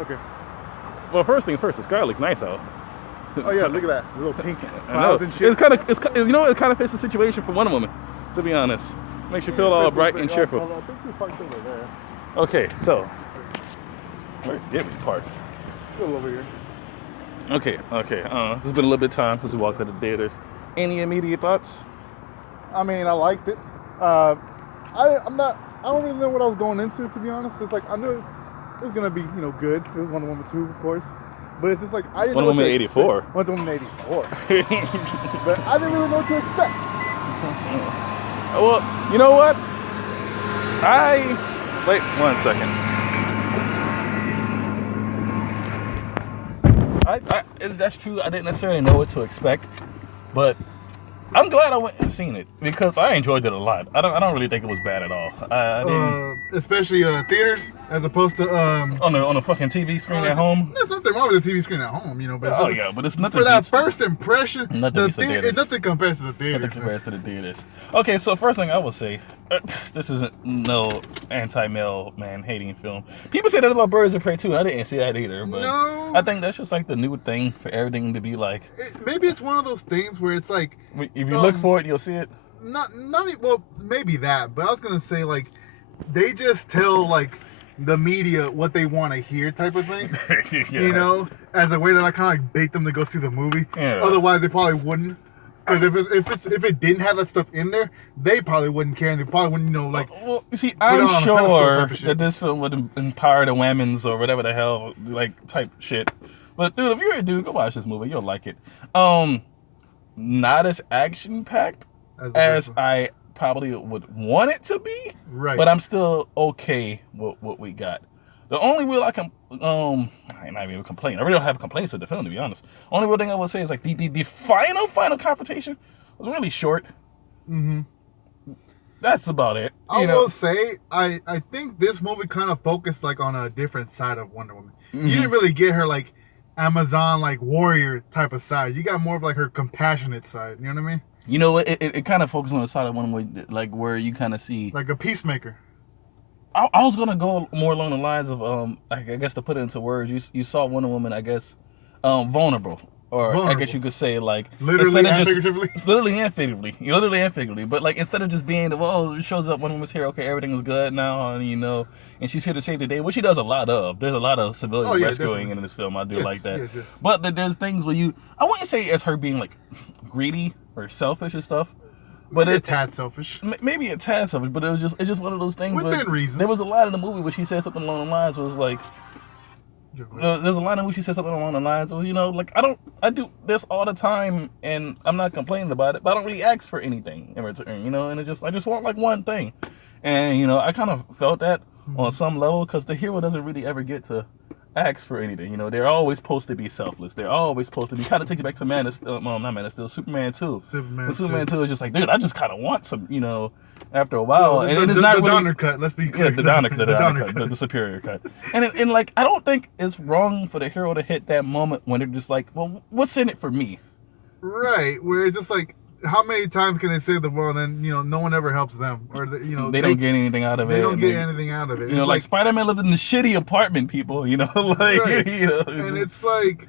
Okay. Well, first things first, the sky looks nice out. Oh yeah, look at that. Little pink I know. clouds and shit. You know, it kind of fits the situation for Wonder Woman, to be honest. Makes you feel all bright and cheerful. I think we parked over there. Okay, so where did we park? A little over here. Okay. This has been a little bit of time since we walked out of the theaters. Any immediate thoughts? I mean, I liked it. I don't really know what I was going into, to be honest. It's like I knew it was gonna be, good. It was Wonder Woman 2, of course. But it's just like I didn't Wonder know what Woman to 84. expect. Wonder Woman 84. But I didn't really know what to expect. Well, you know what? Wait 1 second. That's true. I didn't necessarily know what to expect, but I'm glad I went and seen it because I enjoyed it a lot. I don't really think it was bad at all. I didn't. Especially theaters, as opposed to On a fucking TV screen at home. There's nothing wrong with the TV screen at home, But but it's nothing for that beats first impression. nothing Compares to the theaters. Nothing compares to the theaters. Okay, so first thing I will say, this isn't no anti-male man hating film. People say that about Birds of Prey too. I didn't see that either, but no. I think that's just like the new thing for everything to be like. Maybe it's one of those things where it's like, if you look for it, you'll see it. Well, maybe that, but I was gonna say like, they just tell like the media what they want to hear type of thing. Yeah. As a way that I kind of like bait them to go see the movie. Yeah. Otherwise, they probably wouldn't. Because if it didn't have that stuff in there, they probably wouldn't care, and they probably wouldn't, Well, you see, I'm sure that this film would empower the women's or whatever the hell, type shit. But dude, if you're a dude, go watch this movie. You'll like it. Not as action packed as I probably would want it to be. Right. But I'm still okay with what we got. The only real I'm not even complaining. I really don't have complaints with the film, to be honest. Only real thing I would say is like the final confrontation was really short. Mm-hmm. That's about it. I will say, I think this movie kind of focused like on a different side of Wonder Woman. Mm-hmm. You didn't really get her like Amazon like warrior type of side. You got more of like her compassionate side. You know what I mean? You know, it kind of focused on the side of Wonder Woman, like where you kind of see like a peacemaker. I was gonna go more along the lines of I guess to put it into words, you saw Wonder Woman, I guess, vulnerable. I guess you could say like literally and figuratively. Literally and figuratively. But like instead of just being it shows up Wonder Woman's here, okay, everything is good now, and she's here to save the day, which she does a lot of. There's a lot of civilian rescuing in this film. I do like that. Yes. But there's things where I wouldn't say as her being like greedy or selfish and stuff. But maybe a tad selfish. Maybe a tad selfish, but it's just one of those things. Within reason. There was a line in the movie where she said something along the lines was like, there's a line in which she said something along the lines of, I do this all the time and I'm not complaining about it, but I don't really ask for anything in return, and I just want like one thing, and I kind of felt that on some level because the hero doesn't really ever get to ask for anything. They're always supposed to be selfless. They're always supposed to be. Kind of takes you back to Superman 2. Superman 2 is just like, dude, I just kind of want some, after a while, and it's not really the Donner cut. Let's be clear. The Donner cut, the superior cut. And like, I don't think it's wrong for the hero to hit that moment when they're just like, well, what's in it for me? Right, where it's just like, how many times can they save the world and no one ever helps them, or they don't get anything out of it. They don't get anything out of it. Like Spider-Man lived in a shitty apartment, people. Right. And it's like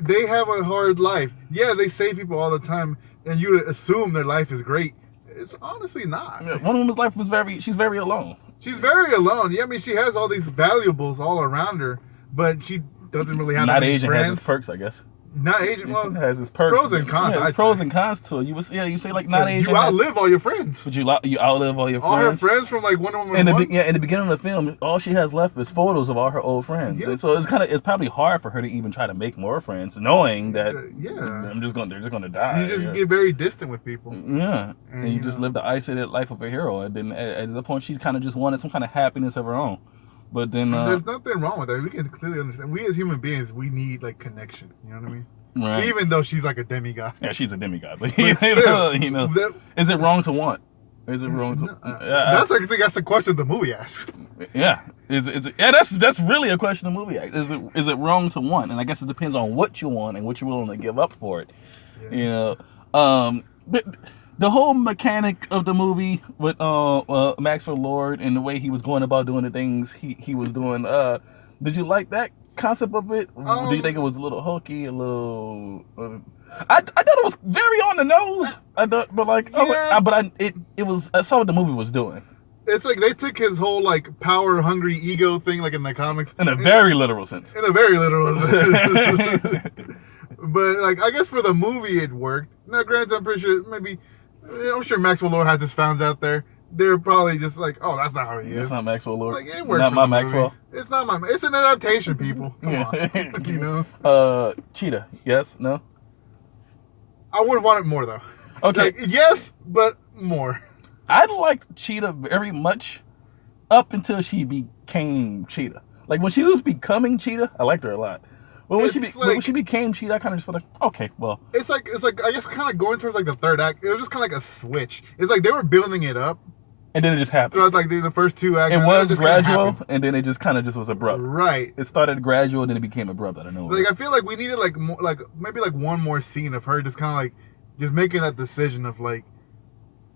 they have a hard life. Yeah, they save people all the time, and you assume their life is great. It's honestly not. Yeah, Wonder Woman's life was she's very alone. She's very alone. Yeah, I mean, she has all these valuables all around her, but she doesn't really have any agent friends. Has its perks, I guess. Not agent, well, it has its perks. Pros and cons. Yeah, pros and cons to it. You say like not agent. You outlive all your friends. But you outlive all your friends. All her friends from like Wonder Woman. In the beginning of the film, all she has left is photos of all her old friends. Yeah. And so it's probably hard for her to even try to make more friends, knowing that they're just gonna die. You just get very distant with people. Yeah, and you just live the isolated life of a hero. And then at the point, she kind of just wanted some kind of happiness of her own. But then there's nothing wrong with that. We can clearly understand. We as human beings, we need like connection. You know what I mean? Right. Even though she's like a demigod. Yeah, she's a demigod. But still, is it wrong to want? Is it wrong to? I think that's the question the movie asks. Yeah. Is it? Yeah, that's really a question the movie asks. Is it wrong to want? And I guess it depends on what you want and what you're willing to give up for it. Yeah. But the whole mechanic of the movie with Maxwell Lord and the way he was going about doing the things he was doing. Did you like that? concept of it? Do you think it was a little hokey, a little? I thought it was very on the nose. I thought, but like, it was. I saw what the movie was doing. It's like they took his whole like power hungry ego thing, like in the comics, in a very literal sense. In a very literal sense. But like, I guess for the movie it worked. Now, granted, I'm pretty sure I'm sure Maxwell Lord has his fans out there. They're probably just like, oh, that's not how he is. It's not Maxwell Lord. Like, it works not my Maxwell. Movie. It's not my. It's an adaptation, people. Come on, you know. Cheetah. Yes. No. I would have wanted more though. Okay. Like, yes, but more. I liked Cheetah very much up until she became Cheetah. Like when she was becoming Cheetah, I liked her a lot. But when she became Cheetah, I kind of just felt like, okay, well. It's like I guess kind of going towards like the third act. It was just kind of like a switch. It's like they were building it up. And then it just happened. Throughout like the first two acts. It was gradual, and then it just kind of just was abrupt. Right. It started gradual, and then it became abrupt. I don't know. Like I feel like we needed like more, like maybe like one more scene of her just kind of like just making that decision of like,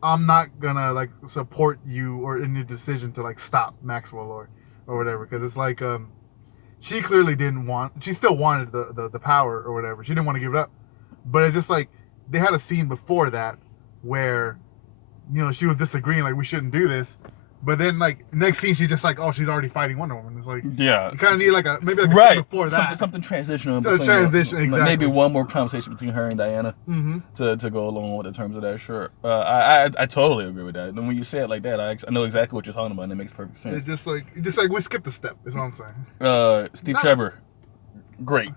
I'm not gonna like support you or in your decision to like stop Maxwell Lord or whatever, because it's like she clearly she still wanted the power or whatever. She didn't want to give it up, but it's just like they had a scene before that where, you know, she was disagreeing like we shouldn't do this, but then like next scene she's just like, oh, she's already fighting Wonder Woman. It's like, yeah, you kind of need like a scene before that, something transitional. Exactly. Maybe one more conversation between her and Diana to go along with the terms of that. Sure, I totally agree with that. And when you say it like that, I know exactly what you're talking about, and it makes perfect sense. It's just like we skipped a step. Is what I'm saying. Steve Trevor. Great.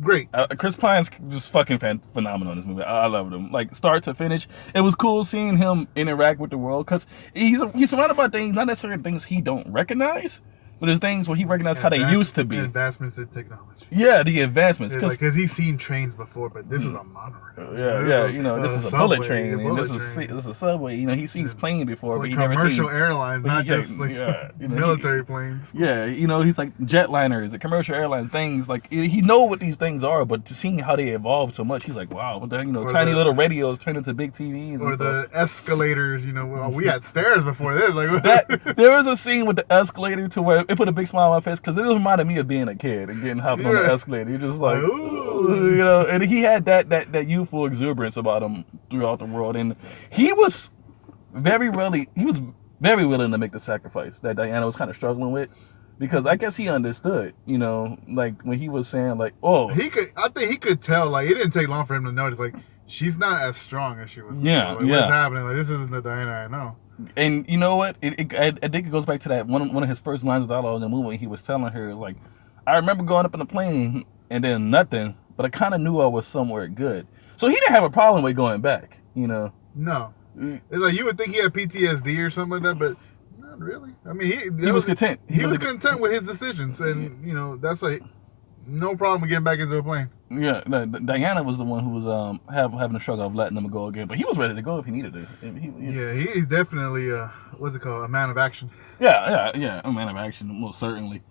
Great. Chris Pine's just fucking phenomenal in this movie. I loved him. Like, start to finish. It was cool seeing him interact with the world, because he's surrounded by things, not necessarily things he don't recognize, but there's things where he recognized how they used to be. Advancements in technology. Yeah, the advancements. Because he's seen trains before, but this is a monorail. Yeah, you know, this is a bullet train, and this is a subway. You know, he sees planes before, but he never seen commercial airlines, not just like military planes. Yeah, you know, he's like jetliners, the commercial airline things. Like he know what these things are, but to seeing how they evolved so much, he's like, wow, what the heck, you know, tiny little radios turn into big TVs. Or the escalators. You know, well, we had stairs before this. Like there was a scene with the escalator to where it put a big smile on my face, because it reminded me of being a kid and getting hopped on the escalator. You're just like, ooh, you know, and he had that youthful exuberance about him throughout the world, and he was very willing to make the sacrifice that Diana was kind of struggling with, because I guess he understood, you know, like when he was saying like, oh, I think he could tell, like it didn't take long for him to notice, like she's not as strong as she was. Yeah, like, what's happening? Like this isn't the Diana I know. And you know what? I think it goes back to that one of his first lines of dialogue in the movie. He was telling her like, I remember going up in the plane and then nothing, but I kind of knew I was somewhere good. So he didn't have a problem with going back, you know. No. It's like you would think he had PTSD or something like that, but not really. I mean, he was content. He was content with his decisions, and you know that's why no problem with getting back into a plane. Yeah, Diana was the one who was having a struggle of letting him go again, but he was ready to go if he needed to. He's definitely what's it called, a man of action. Yeah, a man of action, most certainly.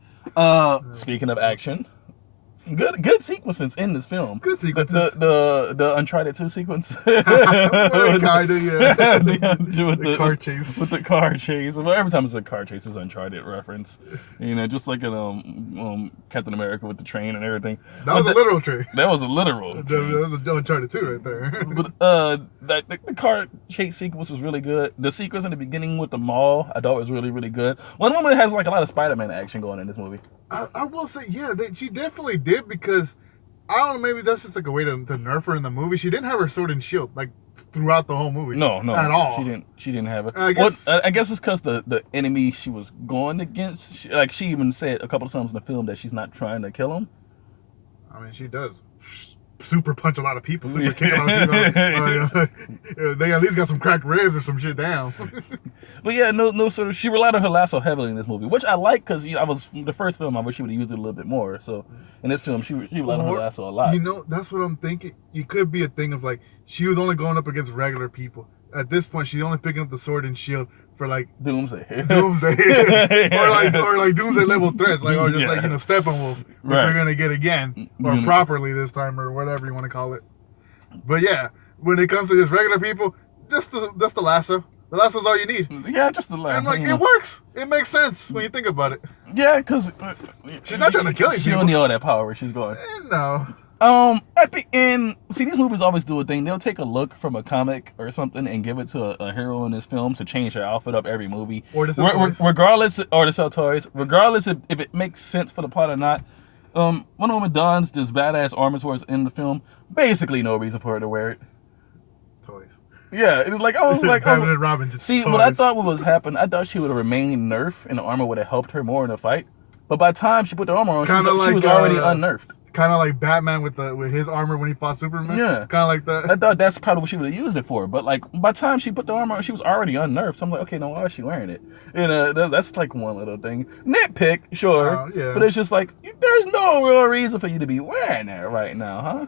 Speaking of action. Good sequences in this film. Good sequences. The Uncharted 2 sequence. Well, kinda, yeah. with the car chase. With the car chase. Well, every time it's a car chase, it's Uncharted reference. You know, just like in Captain America with the train and everything. That was a literal train. That was a literal train. That was Uncharted 2 right there. But the car chase sequence was really good. The sequence in the beginning with the mall, I thought was really, really good. Wonder Woman has like a lot of Spider-Man action going in this movie. I will say, yeah, she definitely did, because I don't know, maybe that's just like a way to nerf her in the movie. She didn't have her sword and shield like throughout the whole movie. No, at all. She didn't have it. I guess it's because the enemy she was going against, she even said a couple of times in the film that she's not trying to kill him. I mean, she does super punch a lot of people, super kick a lot of people. They at least got some cracked ribs or some shit down. But yeah, no sort of. She relied on her lasso heavily in this movie, which I like, because I was the first film. I wish she would have used it a little bit more. So in this film, she relied on her lasso a lot. You know, that's what I'm thinking. It could be a thing of like she was only going up against regular people. At this point, she's only picking up the sword and shield for like Doomsday, or like Doomsday level threats, like or just like, you know, Steppenwolf, which we're gonna get again, or properly this time, or whatever you want to call it. But yeah, when it comes to just regular people, just the lasso. The last one's all you need. Yeah, just the last. And like it works. It makes sense when you think about it. Yeah, because she's not trying to kill you. She don't need all that power where she's going. No. At the end, see, these movies always do a thing. They'll take a look from a comic or something and give it to a hero in this film to change their outfit up every movie. Or to sell toys. Regardless, or to sell toys. Regardless if it makes sense for the plot or not. Wonder Woman dons this badass armor towards in the film. Basically, no reason for her to wear it. Toys. Yeah, it was like I was like, Batman and Robin just see, toys. what I thought was happening. I thought she would have remained nerfed and the armor would have helped her more in the fight. But by the time she put the armor on, she was already unnerfed. Kind of like Batman with his armor when he fought Superman. Yeah. Kind of like that. I thought that's probably what she would have used it for. But like by the time she put the armor on, she was already unnerved. So I'm like, okay, now why is she wearing it? And that's like one little thing. Nitpick, sure. Yeah. But it's just like, there's no real reason for you to be wearing that right now, huh?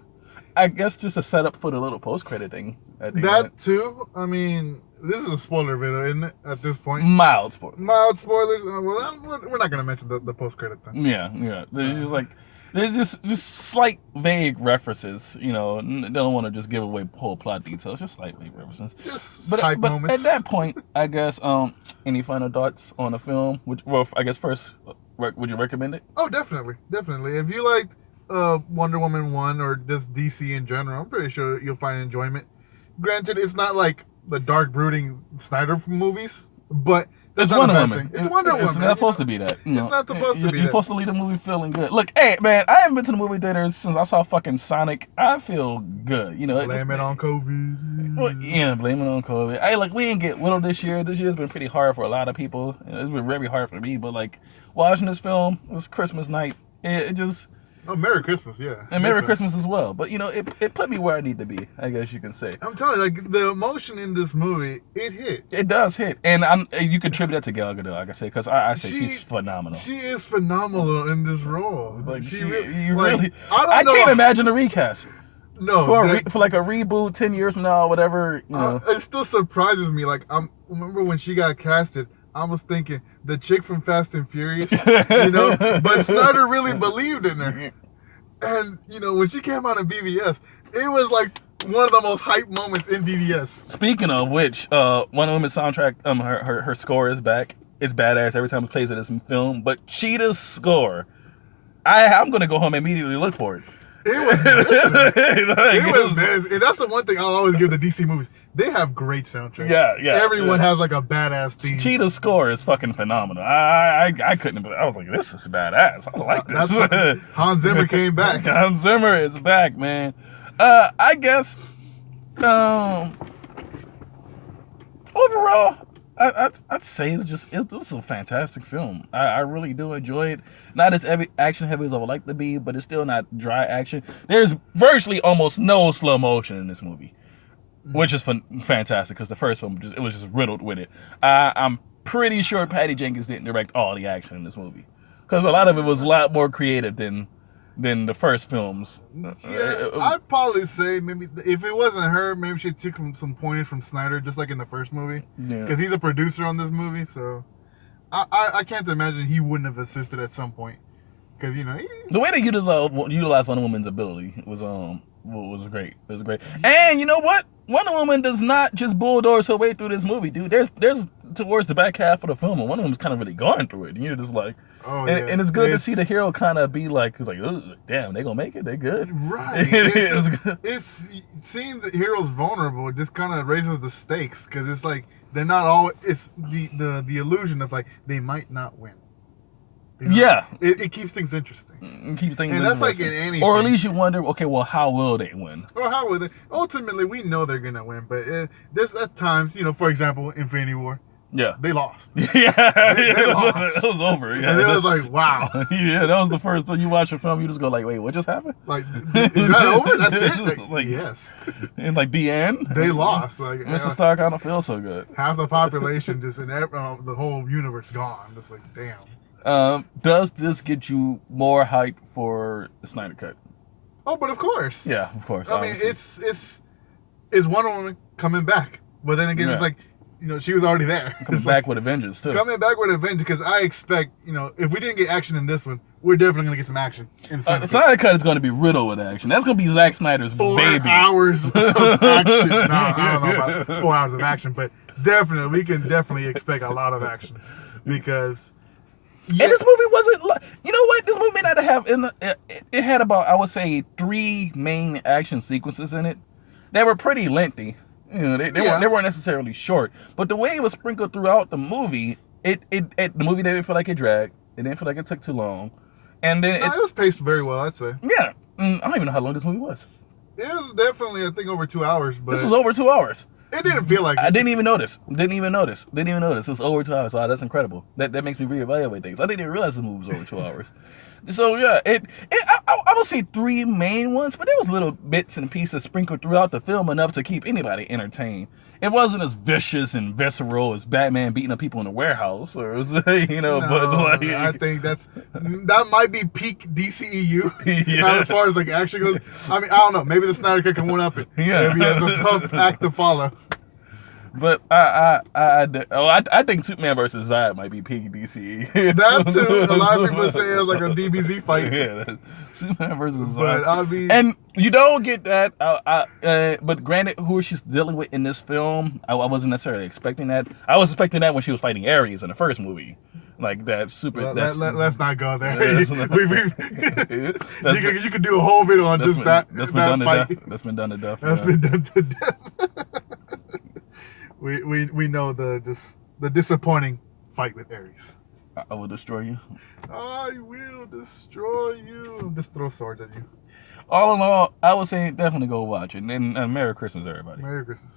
I guess just a setup for the little post-credit thing. That too. I mean, this is a spoiler video, isn't it? At this point. Mild spoilers. Mild spoilers. Well, we're not gonna mention the post-credit thing. Yeah. There's just slight vague references, you know. They don't want to just give away whole plot details, just slight vague references. But moments. At that point, I guess, any final thoughts on the film? I guess first, would you recommend it? Oh, definitely. If you liked Wonder Woman 1 or just DC in general, I'm pretty sure you'll find enjoyment. Granted, it's not like the dark, brooding Snyder movies, but it's Wonder Woman. It's Wonder Woman. It's not supposed to be that. It's not supposed to be that. You're supposed to leave the movie feeling good. Look, hey, man, I haven't been to the movie theaters since I saw fucking Sonic. I feel good. You know, blame it on COVID. Well, yeah, blame it on COVID. Hey, look, we didn't get Widow this year. This year's been pretty hard for a lot of people. It's been very hard for me, but like watching this film, it was Christmas night. It just... Oh, Merry Christmas, yeah. And Merry Christmas as well. But, you know, it put me where I need to be, I guess you can say. I'm telling you, like, the emotion in this movie, it hit. It does hit. And you contribute that to Gal Gadot, like I say, because I say she's phenomenal. She is phenomenal in this role. Like, really... I can't imagine a recast. No. For like a reboot 10 years from now or whatever, you know. It still surprises me. Like, remember when she got casted, I was thinking the chick from Fast and Furious, you know, but Snyder really believed in her. And, you know, when she came out in BVS, it was like one of the most hype moments in BVS. Speaking of which, Wonder Woman soundtrack, her score is back. It's badass every time it plays it in film. But Cheetah's score, I'm going to go home and immediately look for it. It was amazing. And that's the one thing I'll always give the DC movies. They have great soundtracks. Yeah. Everyone has like a badass theme. Cheetah's score is fucking phenomenal. I couldn't believe. I was like, this is badass. I like this. Hans Zimmer came back. Hans Zimmer is back, man. I guess overall, I'd say it was a fantastic film. I really do enjoy it. Not as action heavy as I would like to be, but it's still not dry action. There's virtually almost no slow motion in this movie, which is fantastic because the first film it was just riddled with it. I'm pretty sure Patty Jenkins didn't direct all the action in this movie because a lot of it was a lot more creative than the first films. Yeah, I'd probably say maybe if it wasn't her, maybe she took some pointers from Snyder, just like in the first movie. Yeah. Because he's a producer on this movie, so I can't imagine he wouldn't have assisted at some point. Because you know the way they utilized Wonder Woman's ability was great. It was great. And you know what? Wonder Woman does not just bulldoze her way through this movie, dude. There's towards the back half of the film, and Wonder Woman's kind of really going through it, and you're just like. Oh, and it's good to see the hero kind of be like, damn, they gonna make it, they good. Right. It's seeing the heroes vulnerable just kind of raises the stakes because it's like they're not all. It's the illusion of like they might not win. You know? Yeah. It keeps things interesting. It keeps things and that's like in anything. Or at least you wonder, okay, well, how will they win? Or how will they? Ultimately, we know they're gonna win, but there's at times, you know, for example, Infinity War. Yeah. They lost. Yeah. They lost. It was over. Yeah. And it was like, wow. Yeah, that was the first time you watch a film, you just go like, wait, what just happened? Like, is that over? That's it? Like, yes. And like the end? They lost. Like, Mr. Stark, I don't feel so good. Half the population just in the whole universe gone. Just like, damn. Does this get you more hype for the Snyder Cut? Oh, but of course. Yeah, of course. I mean, it's Wonder Woman coming back. But then again, it's like, you know, she was already there. Coming back with Avengers, too. Coming back with Avengers, because I expect, you know, if we didn't get action in this one, we're definitely going to get some action in the Snyder Cut is going to be riddled with action. That's going to be Zack Snyder's 4 baby. 4 hours of action. No, I don't know about 4 hours of action, but Definitely, we can definitely expect a lot of action because. And this movie wasn't like, you know what? This movie may not have it had about, I would say, 3 main action sequences in it. They were pretty lengthy. You know, they weren't necessarily short, but the way it was sprinkled throughout the movie, the movie didn't feel like it dragged. It didn't feel like it took too long, and then it was paced very well, I'd say. Yeah, I don't even know how long this movie was. It was definitely, I think, over 2 hours. But this was over 2 hours. It didn't feel like it. I didn't even notice. Didn't even notice. It was over 2 hours. Wow, that's incredible. That makes me reevaluate things. I didn't even realize the movie was over 2 hours. So yeah, I would say 3 main ones, but there was little bits and pieces sprinkled throughout the film enough to keep anybody entertained. It wasn't as vicious and visceral as Batman beating up people in a warehouse, or you know. No, but like, I think that might be peak DCEU. Yeah. As far as like action goes. I mean, I don't know. Maybe the Snyder Cut can one up it. Yeah. Maybe it's a tough act to follow. But I think Superman versus Zod might be peak DC. That too. A lot of people say it's like a DBZ fight. Yeah, Superman versus Zod. But I mean, and you don't get that. But granted, who she's dealing with in this film, I wasn't necessarily expecting that. I was expecting that when she was fighting Ares in the first movie. Like that super. Let's not go there. Yeah, you could do a whole video on just that. That's been done fight. to death. That's been done to death. That's been done to death. We know the disappointing fight with Ares. I will destroy you. I will destroy you. Just throw swords at you. All in all, I would say definitely go watch it. And Merry Christmas, everybody. Merry Christmas.